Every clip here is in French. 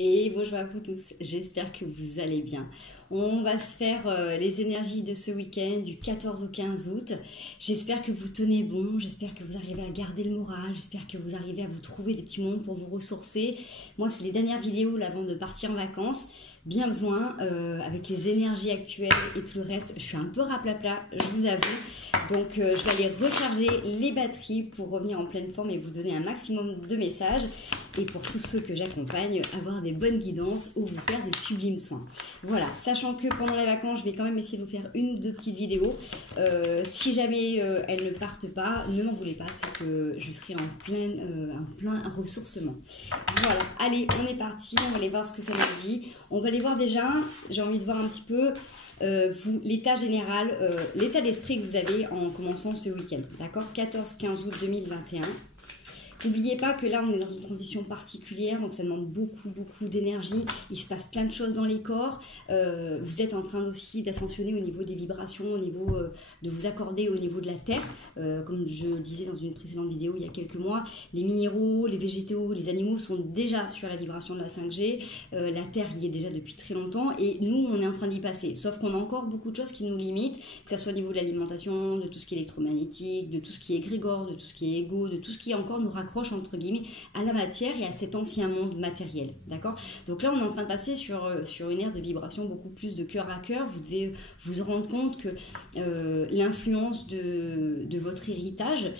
Et bonjour à vous tous, j'espère que vous allez bien. On va se faire les énergies de ce week-end du 14 au 15 août. J'espère que vous tenez bon, j'espère que vous arrivez à garder le moral, j'espère que vous arrivez à vous trouver des petits moments pour vous ressourcer. Moi, c'est les dernières vidéos là, avant de partir en vacances. Bien besoin, avec les énergies actuelles et tout le reste, je suis un peu raplapla, je vous avoue. Donc je vais aller recharger les batteries pour revenir en pleine forme et vous donner un maximum de messages. Et pour tous ceux que j'accompagne, avoir des bonnes guidances ou vous faire des sublimes soins. Voilà, sachant que pendant les vacances, je vais quand même essayer de vous faire une ou deux petites vidéos. Si jamais elles ne partent pas, ne m'en voulez pas, c'est que je serai en plein ressourcement. Voilà, allez, on est parti, on va aller voir ce que ça nous dit. On va aller voir déjà, j'ai envie de voir un petit peu l'état général, l'état d'esprit que vous avez en commençant ce week-end. D'accord, 14-15 août 2021. N'oubliez pas que là, on est dans une transition particulière, donc ça demande beaucoup d'énergie. Il se passe plein de choses dans les corps. Vous êtes en train aussi d'ascensionner au niveau des vibrations, au niveau de vous accorder au niveau de la terre. Comme je le disais dans une précédente vidéo il y a quelques mois, les minéraux, les végétaux, les animaux sont déjà sur la vibration de la 5G. La terre y est déjà depuis très longtemps et nous, on est en train d'y passer. Sauf qu'on a encore beaucoup de choses qui nous limitent, que ce soit au niveau de l'alimentation, de tout ce qui est électromagnétique, de tout ce qui est égrégore, de tout ce qui est égo, de tout ce qui encore nous raccroche entre guillemets à la matière et à cet ancien monde matériel, d'accord? Donc là on est en train de passer sur une ère de vibration beaucoup plus de cœur à cœur. Vous devez vous rendre compte que l'influence de votre héritage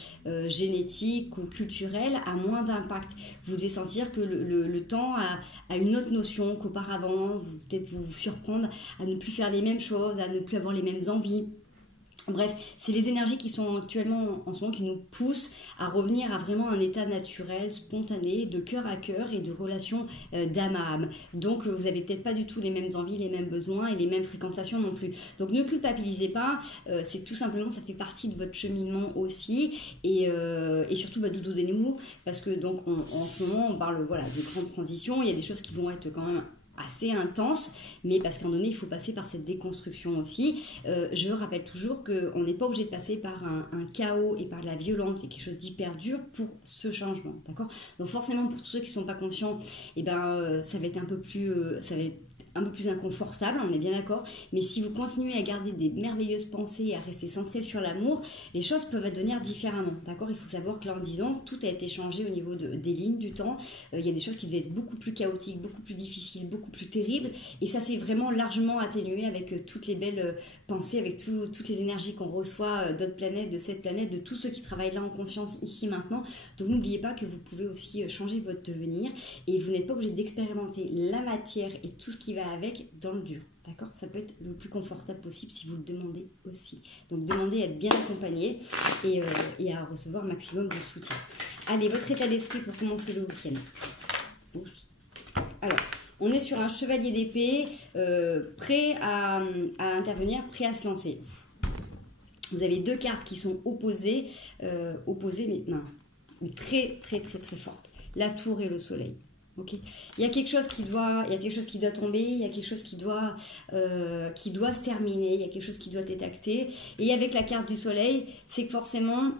génétique ou culturel a moins d'impact. Vous devez sentir que le temps a une autre notion qu'auparavant. Vous peut-être vous surprendre à ne plus faire les mêmes choses, à ne plus avoir les mêmes envies. Bref, c'est les énergies qui sont actuellement en ce moment qui nous poussent à revenir à vraiment un état naturel, spontané, de cœur à cœur et de relation d'âme à âme. Donc vous n'avez peut-être pas du tout les mêmes envies, les mêmes besoins et les mêmes fréquentations non plus. Donc ne culpabilisez pas, c'est tout simplement, ça fait partie de votre cheminement aussi. Et surtout, doudou donnez-vous, parce que donc en ce moment, on parle voilà, de grandes transitions, il y a des choses qui vont être quand même assez intense, mais parce qu'à un moment donné, il faut passer par cette déconstruction aussi. Je rappelle toujours qu'on n'est pas obligé de passer par un chaos et par la violence et quelque chose d'hyper dur pour ce changement, d'accord? Donc forcément, pour tous ceux qui ne sont pas conscients, eh ben, ça va être un peu plus inconfortable, on est bien d'accord, mais si vous continuez à garder des merveilleuses pensées et à rester centré sur l'amour, les choses peuvent devenir différemment, d'accord? Il faut savoir que là, en 10 ans, tout a été changé au niveau des lignes du temps. Il y a des choses qui devaient être beaucoup plus chaotiques, beaucoup plus difficiles, beaucoup plus terribles, et ça s'est vraiment largement atténué avec toutes les belles pensées, avec toutes les énergies qu'on reçoit d'autres planètes, de cette planète, de tous ceux qui travaillent là en conscience, ici, maintenant. Donc n'oubliez pas que vous pouvez aussi changer votre devenir, et vous n'êtes pas obligé d'expérimenter la matière et tout ce qui va avec dans le dur. D'accord? Ça peut être le plus confortable possible si vous le demandez aussi. Donc demandez à être bien accompagné et à recevoir un maximum de soutien. Allez, votre état d'esprit pour commencer le week-end. Alors, on est sur un chevalier d'épée, prêt à intervenir, prêt à se lancer. Vous avez deux cartes qui sont opposées, mais très fortes. La tour et le soleil. Okay. Il y a quelque chose qui doit tomber, il y a quelque chose qui doit se terminer, il y a quelque chose qui doit être acté. Et avec la carte du soleil, c'est que forcément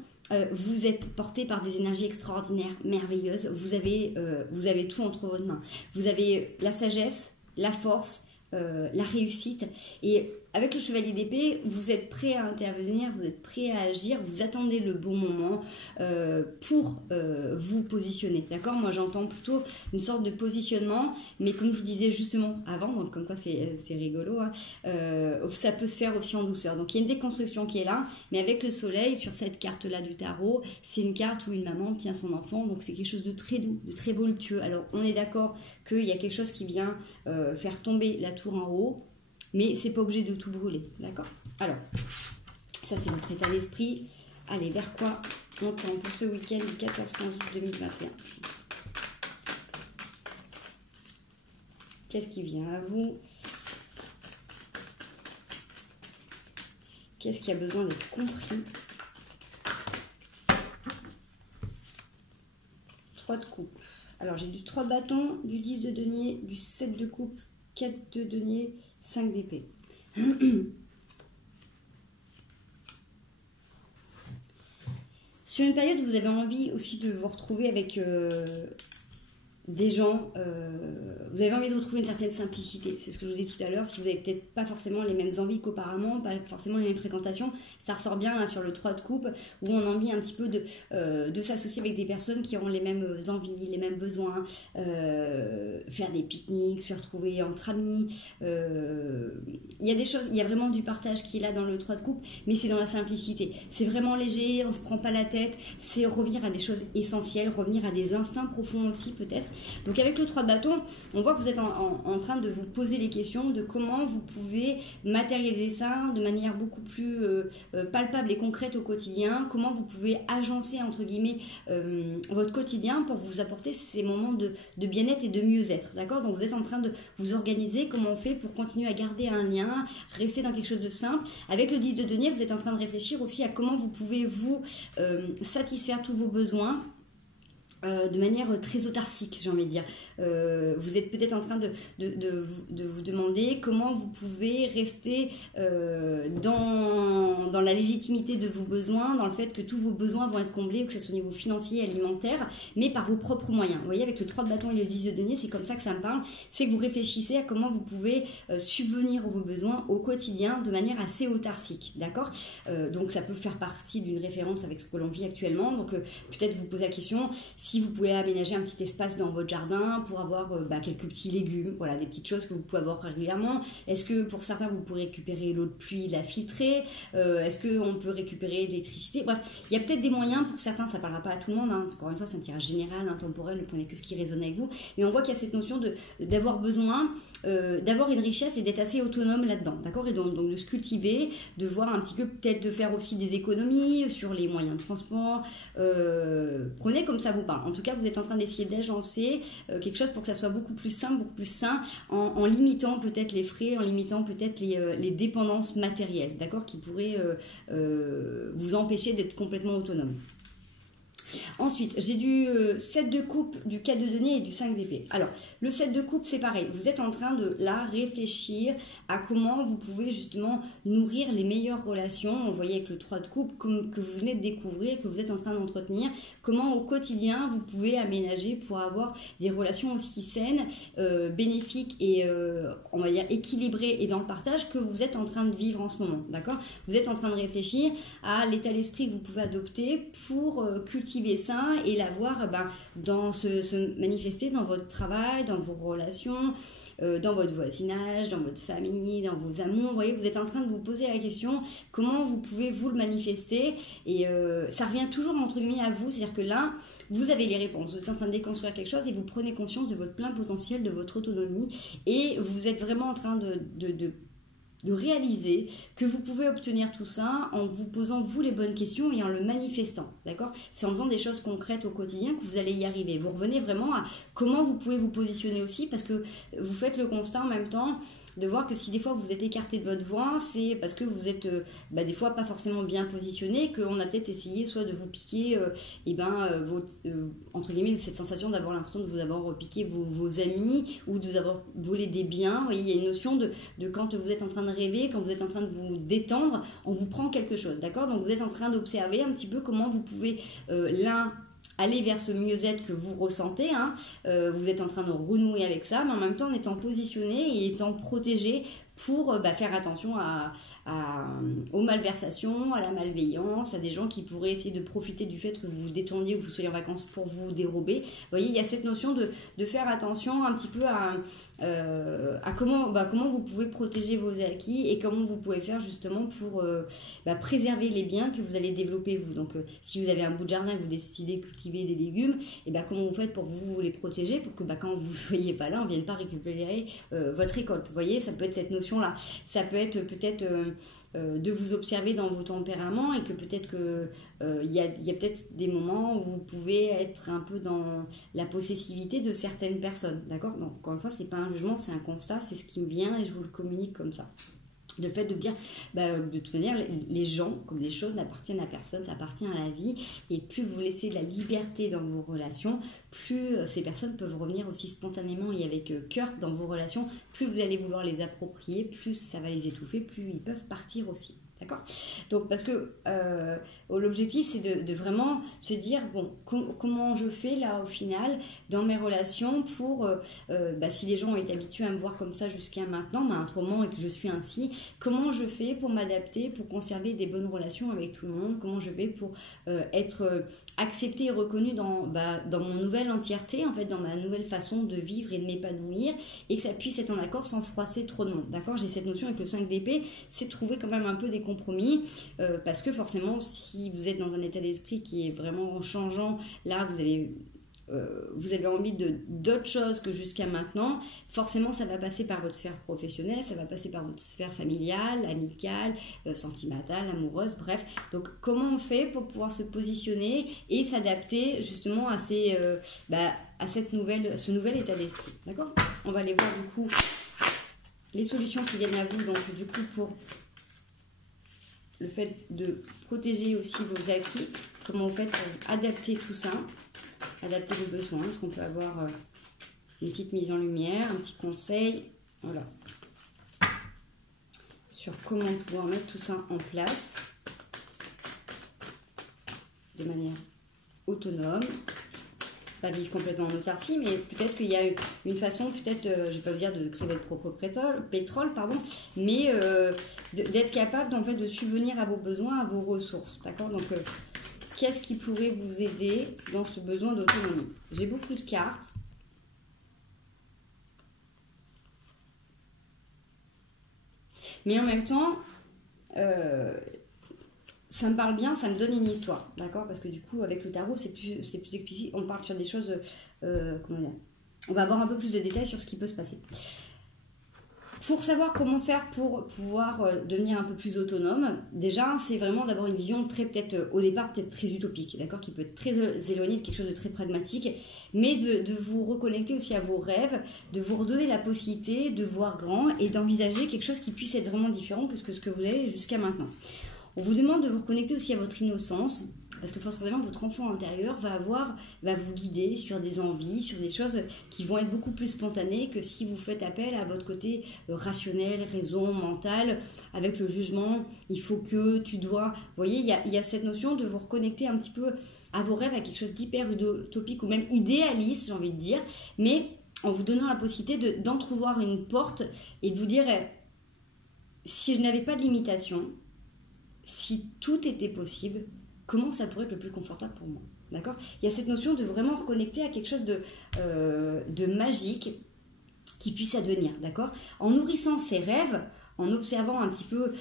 vous êtes porté par des énergies extraordinaires, merveilleuses. Vous avez tout entre vos mains. Vous avez la sagesse, la force, la réussite. Et avec le chevalier d'épée, vous êtes prêt à intervenir, vous êtes prêt à agir, vous attendez le bon moment pour vous positionner. D'accord? Moi, j'entends plutôt une sorte de positionnement, mais comme je vous disais justement avant, donc comme quoi c'est rigolo, hein, ça peut se faire aussi en douceur. Donc, il y a une déconstruction qui est là, mais avec le soleil, sur cette carte-là du tarot, c'est une carte où une maman tient son enfant, donc c'est quelque chose de très doux, de très voluptueux. Alors, on est d'accord qu'il y a quelque chose qui vient faire tomber la tour en haut, mais c'est pas obligé de tout brûler, d'accord? Alors, ça c'est notre état d'esprit. Allez, vers quoi on tend pour ce week-end du 14-15 août 2021? Qu'est-ce qui vient à vous? Qu'est-ce qui a besoin d'être compris? 3 de coupe. Alors, j'ai du 3 de bâton, du 10 de denier, du 7 de coupe, 4 de denier, 5 d'épée. Sur une période où vous avez envie aussi de vous retrouver avec des gens, vous avez envie de retrouver une certaine simplicité, c'est ce que je vous ai dit tout à l'heure. Si vous n'avez peut-être pas forcément les mêmes envies qu'auparavant, pas forcément les mêmes fréquentations, ça ressort bien là, sur le 3 de coupe, où on a envie un petit peu de s'associer avec des personnes qui ont les mêmes envies, les mêmes besoins, faire des pique-niques, se retrouver entre amis. Il y a des choses, il y a vraiment du partage qui est là dans le 3 de coupe, mais c'est dans la simplicité. C'est vraiment léger, on se prend pas la tête, c'est revenir à des choses essentielles, revenir à des instincts profonds aussi peut-être. Donc avec le 3 de bâton, on voit que vous êtes en train de vous poser les questions de comment vous pouvez matérialiser ça de manière beaucoup plus palpable et concrète au quotidien, comment vous pouvez agencer entre guillemets votre quotidien pour vous apporter ces moments de bien-être et de mieux-être, d'accord? Donc vous êtes en train de vous organiser, comment on fait pour continuer à garder un lien, rester dans quelque chose de simple. Avec le 10 de denier, vous êtes en train de réfléchir aussi à comment vous pouvez vous satisfaire tous vos besoins de manière très autarcique, j'ai envie de dire. Vous êtes peut-être en train de vous demander comment vous pouvez rester dans la légitimité de vos besoins, dans le fait que tous vos besoins vont être comblés, que ce soit au niveau financier, alimentaire, mais par vos propres moyens. Vous voyez, avec le 3 de bâton et le 10 de denier, c'est comme ça que ça me parle. C'est que vous réfléchissez à comment vous pouvez subvenir à vos besoins au quotidien de manière assez autarcique, d'accord? Donc ça peut faire partie d'une référence avec ce que l'on vit actuellement. Donc peut-être vous posez la question si vous pouvez aménager un petit espace dans votre jardin pour avoir quelques petits légumes, voilà, des petites choses que vous pouvez avoir régulièrement. Est-ce que pour certains vous pourrez récupérer l'eau de pluie, la filtrer? Est-ce qu'on peut récupérer de l'électricité? Bref, il y a peut-être des moyens pour certains, ça ne parlera pas à tout le monde, hein. Encore une fois c'est un tirage général, intemporel, ne prenez que ce qui résonne avec vous, mais on voit qu'il y a cette notion d'avoir besoin, d'avoir une richesse et d'être assez autonome là-dedans, d'accord? Et donc de se cultiver, de voir un petit peu, peut-être de faire aussi des économies sur les moyens de transport, prenez comme ça vous parle. En tout cas, vous êtes en train d'essayer d'agencer quelque chose pour que ça soit beaucoup plus simple, beaucoup plus sain, en limitant peut-être les frais, en limitant peut-être les dépendances matérielles, d'accord, qui pourraient vous empêcher d'être complètement autonome. Ensuite, j'ai du 7 de coupe, du 4 de denier et du 5 d'épée. Alors, le 7 de coupe, c'est pareil. Vous êtes en train de là réfléchir à comment vous pouvez justement nourrir les meilleures relations. On voyait avec le 3 de coupe que vous venez de découvrir, que vous êtes en train d'entretenir. Comment au quotidien vous pouvez aménager pour avoir des relations aussi saines, bénéfiques et on va dire équilibrées et dans le partage que vous êtes en train de vivre en ce moment. D'accord? Vous êtes en train de réfléchir à l'état d'esprit que vous pouvez adopter pour cultiver ça et l'avoir se manifester dans votre travail, dans vos relations, dans votre voisinage, dans votre famille, dans vos amours. Vous voyez, vous êtes en train de vous poser la question comment vous pouvez vous le manifester et ça revient toujours entre guillemets à vous, c'est-à-dire que là vous avez les réponses, vous êtes en train de déconstruire quelque chose et vous prenez conscience de votre plein potentiel, de votre autonomie et vous êtes vraiment en train de réaliser que vous pouvez obtenir tout ça en vous posant vous les bonnes questions et en le manifestant, d'accord? C'est en faisant des choses concrètes au quotidien que vous allez y arriver. Vous revenez vraiment à comment vous pouvez vous positionner aussi parce que vous faites le constat en même temps de voir que si des fois vous êtes écarté de votre voie, c'est parce que vous êtes des fois pas forcément bien positionné, qu'on a peut-être essayé soit de vous piquer entre guillemets cette sensation d'avoir l'impression de vous avoir piqué vos amis ou de vous avoir volé des biens. Vous voyez, il y a une notion de quand vous êtes en train de rêver, quand vous êtes en train de vous détendre, on vous prend quelque chose, d'accord? Donc vous êtes en train d'observer un petit peu comment vous pouvez aller vers ce mieux-être que vous ressentez, hein. Vous êtes en train de renouer avec ça, mais en même temps en étant positionné et étant protégé pour faire attention aux malversations, à la malveillance, à des gens qui pourraient essayer de profiter du fait que vous vous détendiez ou que vous soyez en vacances pour vous dérober. Vous voyez, il y a cette notion de faire attention un petit peu à comment vous pouvez protéger vos acquis et comment vous pouvez faire justement pour préserver les biens que vous allez développer vous. Donc si vous avez un bout de jardin et que vous décidez de cultiver des légumes, et comment vous faites pour vous les protéger pour que quand vous ne soyez pas là, on ne vienne pas récupérer votre récolte. Vous voyez, ça peut être cette notion-là. Ça peut être peut-être de vous observer dans vos tempéraments et que peut-être que il y a peut-être des moments où vous pouvez être un peu dans la possessivité de certaines personnes, d'accord? Donc encore une fois, c'est pas un jugement, c'est un constat, c'est ce qui me vient et je vous le communique comme ça. Le fait de dire, de toute manière, les gens, comme les choses, n'appartiennent à personne, ça appartient à la vie. Et plus vous laissez de la liberté dans vos relations, plus ces personnes peuvent revenir aussi spontanément et avec cœur dans vos relations. Plus vous allez vouloir les approprier, plus ça va les étouffer, plus ils peuvent partir aussi. D'accord? Donc, parce que l'objectif, c'est de vraiment se dire, bon, comment je fais là, au final, dans mes relations, pour, si les gens ont été habitués à me voir comme ça jusqu'à maintenant, autrement, et que je suis ainsi, comment je fais pour m'adapter, pour conserver des bonnes relations avec tout le monde, comment je fais pour être acceptée et reconnue dans mon nouvelle entièreté, en fait, dans ma nouvelle façon de vivre et de m'épanouir, et que ça puisse être en accord sans froisser trop de monde. D'accord? J'ai cette notion avec le 5 d'épée, c'est de trouver quand même un peu des compromis, parce que forcément, si vous êtes dans un état d'esprit qui est vraiment changeant, là, vous avez envie d'autre chose que jusqu'à maintenant, forcément ça va passer par votre sphère professionnelle, ça va passer par votre sphère familiale, amicale, sentimentale, amoureuse, bref. Donc comment on fait pour pouvoir se positionner et s'adapter justement à ce nouvel état d'esprit, d'accord? On va aller voir du coup les solutions qui viennent à vous, donc du coup pour le fait de protéger aussi vos acquis, comment vous faites pour adapter tout ça, adapter vos besoins. Est-ce qu'on peut avoir une petite mise en lumière, un petit conseil, voilà, sur comment pouvoir mettre tout ça en place de manière autonome, pas vivre complètement en autarcie, mais peut-être qu'il y a une façon, peut-être, je ne vais pas vous dire de créer votre propre pétrole, mais d'être capable en fait de subvenir à vos besoins, à vos ressources, d'accord? Donc qu'est-ce qui pourrait vous aider dans ce besoin d'autonomie? J'ai beaucoup de cartes. Mais en même temps, ça me parle bien, ça me donne une histoire, d'accord? Parce que du coup, avec le tarot, c'est plus explicite. On parle sur des choses, comment dire? On va avoir un peu plus de détails sur ce qui peut se passer. Pour savoir comment faire pour pouvoir devenir un peu plus autonome, déjà, c'est vraiment d'avoir une vision au départ, peut-être très utopique, d'accord, qui peut être très éloignée de quelque chose de très pragmatique, mais de vous reconnecter aussi à vos rêves, de vous redonner la possibilité de voir grand et d'envisager quelque chose qui puisse être vraiment différent que ce que vous avez jusqu'à maintenant. On vous demande de vous reconnecter aussi à votre innocence, parce que forcément votre enfant intérieur va vous guider sur des envies, sur des choses qui vont être beaucoup plus spontanées que si vous faites appel à votre côté rationnel, raison, mental, avec le jugement, il faut que, tu dois. Vous voyez, il y a cette notion de vous reconnecter un petit peu à vos rêves, à quelque chose d'hyper utopique ou même idéaliste, j'ai envie de dire, mais en vous donnant la possibilité d'entrevoir une porte et de vous dire, si je n'avais pas de limitation, si tout était possible, comment ça pourrait être le plus confortable pour moi, d'accord? Il y a cette notion de vraiment reconnecter à quelque chose de magique qui puisse advenir, d'accord? En nourrissant ses rêves, en observant un petit peu,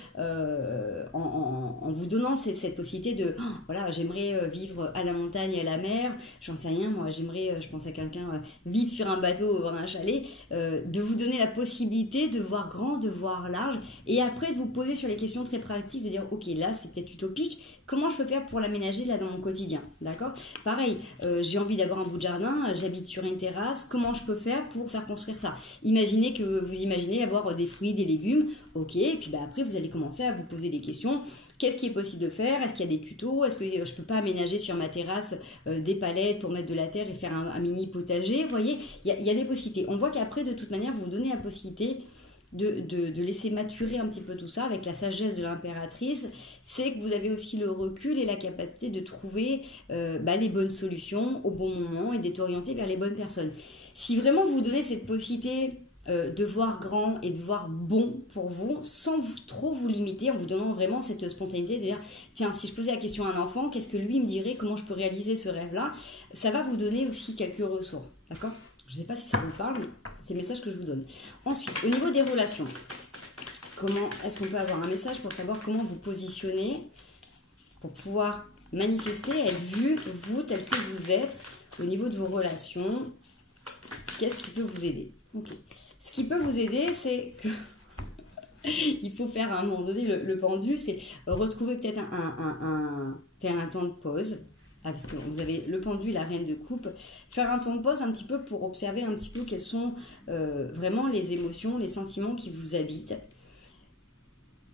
en vous donnant cette possibilité de, voilà, j'aimerais vivre à la montagne et à la mer, j'en sais rien, moi j'aimerais, je pense à quelqu'un, vivre sur un bateau ou un chalet, de vous donner la possibilité de voir grand, de voir large, et après de vous poser sur les questions très pratiques, de dire, ok, là c'est peut-être utopique, comment je peux faire pour l'aménager là dans mon quotidien, d'accord? Pareil, j'ai envie d'avoir un bout de jardin, j'habite sur une terrasse, comment je peux faire pour faire construire ça? Imaginez que vous imaginez avoir des fruits, des légumes, ok, et puis après vous allez commencer à vous poser des questions. Qu'est-ce qui est possible de faire? Est-ce qu'il y a des tutos? Est-ce que je ne peux pas aménager sur ma terrasse des palettes pour mettre de la terre et faire un mini potager? Vous voyez, il y a des possibilités. On voit qu'après, de toute manière, vous vous donnez la possibilité de laisser maturer un petit peu tout ça avec la sagesse de l'impératrice. C'est que vous avez aussi le recul et la capacité de trouver les bonnes solutions au bon moment et d'être orienté vers les bonnes personnes. Si vraiment vous donnez cette possibilité de voir grand et de voir bon pour vous, sans trop vous limiter, en vous donnant vraiment cette spontanéité de dire, tiens, si je posais la question à un enfant, qu'est-ce que lui me dirait, comment je peux réaliser ce rêve-là? Ça va vous donner aussi quelques ressources, d'accord? Je ne sais pas si ça vous parle, mais c'est le message que je vous donne. Ensuite, au niveau des relations, comment est-ce qu'on peut avoir un message pour savoir comment vous positionner, pour pouvoir manifester, être vu, vous, tel que vous êtes, au niveau de vos relations? Qu'est-ce qui peut vous aider? Ok. Ce qui peut vous aider, c'est que il faut faire à un moment donné le pendu, c'est retrouver peut-être faire un temps de pause. Parce que vous avez le pendu, la reine de coupe, faire un temps de pause un petit peu pour observer un petit peu quelles sont vraiment les émotions, les sentiments qui vous habitent,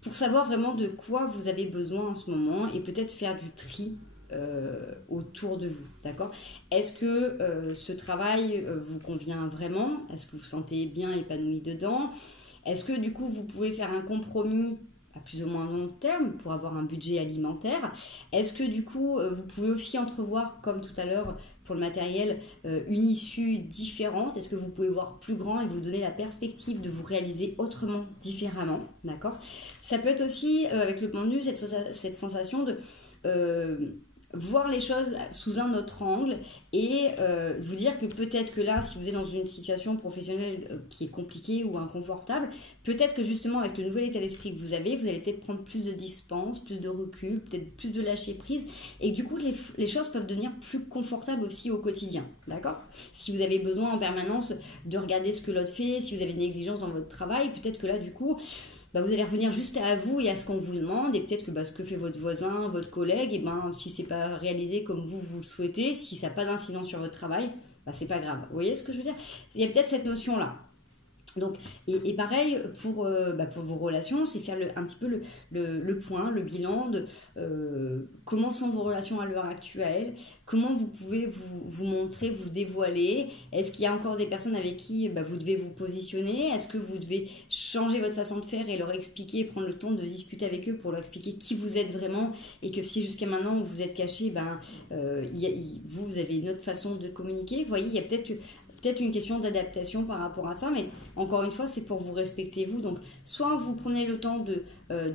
pour savoir vraiment de quoi vous avez besoin en ce moment et peut-être faire du tri autour de vous, d'accord? Est-ce que ce travail vous convient vraiment? Est-ce que vous vous sentez bien épanoui dedans? Est-ce que du coup vous pouvez faire un compromis à plus ou moins long terme pour avoir un budget alimentaire? Est-ce que du coup, vous pouvez aussi entrevoir, comme tout à l'heure pour le matériel, une issue différente? Est-ce que vous pouvez voir plus grand et vous donner la perspective de vous réaliser autrement, différemment? D'accord. Ça peut être aussi, avec le point de vue, cette sensation de voir les choses sous un autre angle et vous dire que peut-être que là, si vous êtes dans une situation professionnelle qui est compliquée ou inconfortable, peut-être que justement avec le nouvel état d'esprit que vous allez peut-être prendre plus de distance, plus de recul, peut-être plus de lâcher prise, et du coup les choses peuvent devenir plus confortables aussi au quotidien, d'accord? Si vous avez besoin en permanence de regarder ce que l'autre fait, si vous avez une exigence dans votre travail, peut-être que là du coup vous allez revenir juste à vous et à ce qu'on vous demande, et peut-être que ce que fait votre voisin, votre collègue, et si c'est pas réalisé comme vous le souhaitez, si ça n'a pas d'incidence sur votre travail, c'est pas grave. Vous voyez ce que je veux dire? Il y a peut-être cette notion-là. Donc, et pareil pour vos relations, c'est faire un petit peu le point, le bilan de comment sont vos relations à l'heure actuelle, comment vous pouvez vous montrer, vous dévoiler. Est-ce qu'il y a encore des personnes avec qui vous devez vous positionner? Est-ce que vous devez changer votre façon de faire et leur expliquer, prendre le temps de discuter avec eux pour leur expliquer qui vous êtes vraiment, et que si jusqu'à maintenant vous vous êtes caché, vous avez une autre façon de communiquer. Vous voyez, il y a peut-être une question d'adaptation par rapport à ça, mais encore une fois, c'est pour vous respecter vous. Donc, soit vous prenez le temps de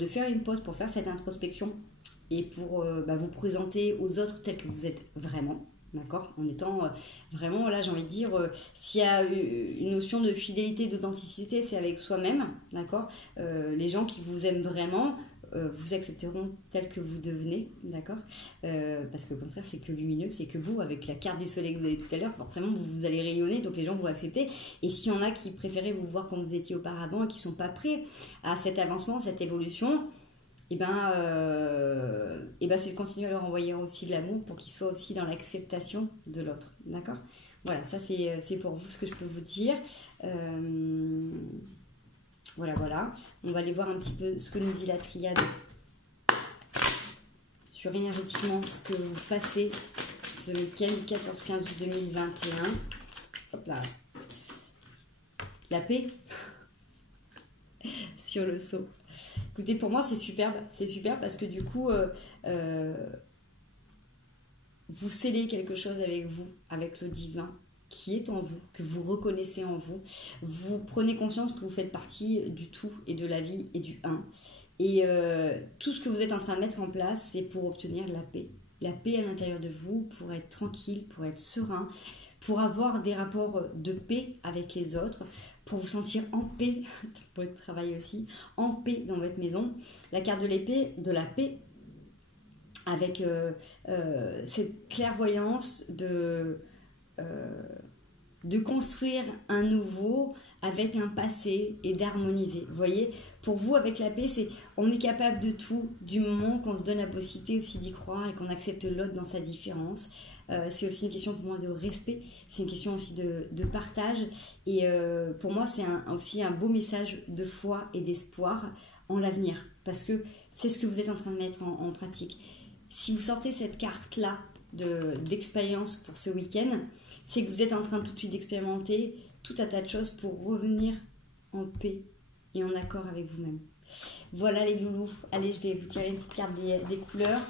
faire une pause pour faire cette introspection et pour vous présenter aux autres tel que vous êtes vraiment, d'accord? En étant vraiment, là, j'ai envie de dire, s'il y a une notion de fidélité, d'authenticité, c'est avec soi-même, d'accord? Les gens qui vous aiment vraiment vous accepteront tel que vous devenez, d'accord? Parce qu'au contraire, c'est que lumineux, c'est que vous, avec la carte du soleil que vous avez tout à l'heure, forcément, vous allez rayonner, donc les gens vont accepter. Et s'il y en a qui préféraient vous voir comme vous étiez auparavant et qui ne sont pas prêts à cet avancement, cette évolution, c'est de continuer à leur envoyer aussi de l'amour pour qu'ils soient aussi dans l'acceptation de l'autre, d'accord? Voilà, ça c'est pour vous ce que je peux vous dire. Voilà. On va aller voir un petit peu ce que nous dit la triade sur énergétiquement ce que vous passez ce week-end du 14-15 août 2021. Hop là. La paix sur le seau. Écoutez, pour moi, c'est superbe. C'est super parce que du coup, vous scellez quelque chose avec vous, avec le divin qui est en vous, que vous reconnaissez en vous. Vous prenez conscience que vous faites partie du tout et de la vie et du un. Et tout ce que vous êtes en train de mettre en place, c'est pour obtenir la paix. La paix à l'intérieur de vous, pour être tranquille, pour être serein, pour avoir des rapports de paix avec les autres, pour vous sentir en paix dans votre travail aussi, en paix dans votre maison. La carte de la paix, avec cette clairvoyance de construire un nouveau avec un passé et d'harmoniser. Vous voyez, pour vous, avec la paix, on est capable de tout du moment qu'on se donne la possibilité aussi d'y croire et qu'on accepte l'autre dans sa différence. C'est aussi une question pour moi de respect, c'est une question aussi de partage. Et pour moi, c'est aussi un beau message de foi et d'espoir en l'avenir, parce que c'est ce que vous êtes en train de mettre en pratique. Si vous sortez cette carte-là d'expérience pour ce week-end, c'est que vous êtes en train tout de suite d'expérimenter tout un tas de choses pour revenir en paix et en accord avec vous-même. Voilà les loulous. Allez, je vais vous tirer une petite carte des couleurs.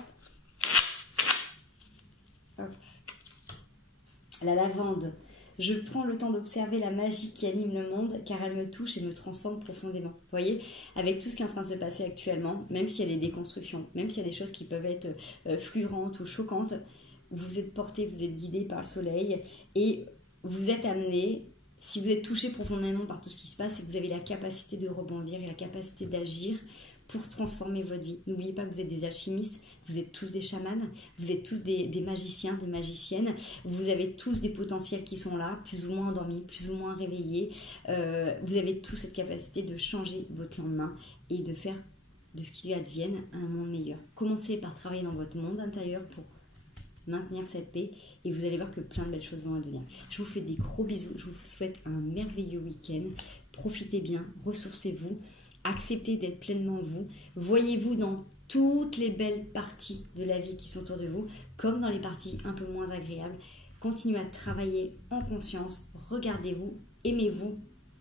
Hop. La lavande. Je prends le temps d'observer la magie qui anime le monde car elle me touche et me transforme profondément. Vous voyez, avec tout ce qui est en train de se passer actuellement, même s'il y a des déconstructions, même s'il y a des choses qui peuvent être fulgurantes ou choquantes, vous êtes porté, vous êtes guidé par le soleil et vous êtes amené, si vous êtes touché profondément par tout ce qui se passe, c'est que vous avez la capacité de rebondir et la capacité d'agir pour transformer votre vie. N'oubliez pas que vous êtes des alchimistes, vous êtes tous des chamans, vous êtes tous des magiciens, des magiciennes, vous avez tous des potentiels qui sont là, plus ou moins endormis, plus ou moins réveillés. Vous avez tous cette capacité de changer votre lendemain et de faire de ce qu'il advienne un monde meilleur. Commencez par travailler dans votre monde intérieur pour maintenir cette paix et vous allez voir que plein de belles choses vont advenir. Je vous fais des gros bisous, je vous souhaite un merveilleux week-end. Profitez bien, ressourcez-vous, acceptez d'être pleinement vous, voyez-vous dans toutes les belles parties de la vie qui sont autour de vous, comme dans les parties un peu moins agréables. Continuez à travailler en conscience, regardez-vous, aimez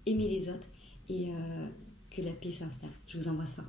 les autres et que la paix s'installe. Je vous embrasse fort.